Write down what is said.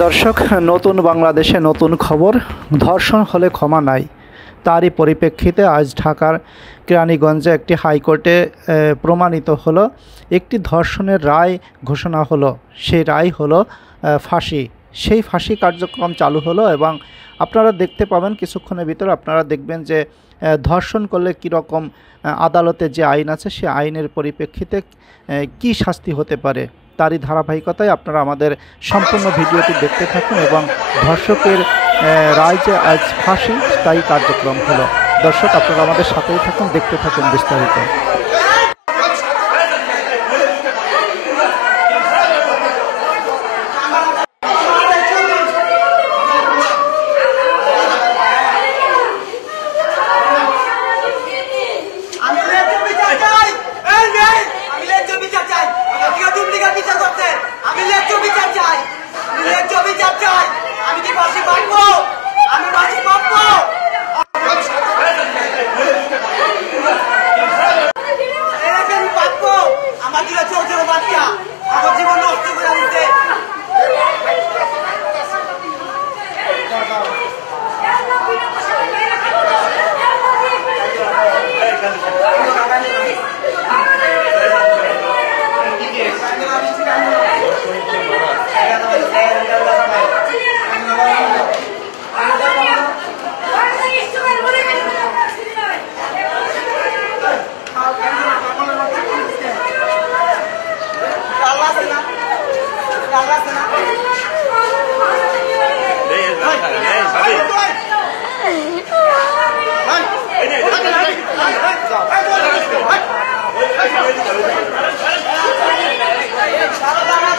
দর্শক, নতুন বাংলাদেশে নতুন খবর। ধর্ষণ হলে ক্ষমা নাই। তারই পরিপ্রেক্ষিতে আজ ঢাকার কেরানীগঞ্জে একটি হাইকোর্টে প্রমাণিত হলো, একটি ধর্ষণের রায় ঘোষণা হলো। সেই রায় হলো ফাঁসি। সেই ফাঁসি কার্যক্রম চালু হলো এবং আপনারা দেখতে পাবেন কিছুক্ষণের ভিতরে। আপনারা দেখবেন যে ধর্ষণ করলে কীরকম আদালতে যে আইন আছে সে আইনের পরিপ্রেক্ষিতে কি শাস্তি হতে পারে, তারই ধারাবাহিকতায় আপনারা আমাদের সম্পূর্ণ ভিডিওটি দেখতে থাকুন এবং ধর্ষকের রায় যে আজ ফাঁসি তাই কার্যক্রম হলো। দর্শক, আপনারা আমাদের সাথেই থাকুন, দেখতে থাকুন বিস্তারিত। Salah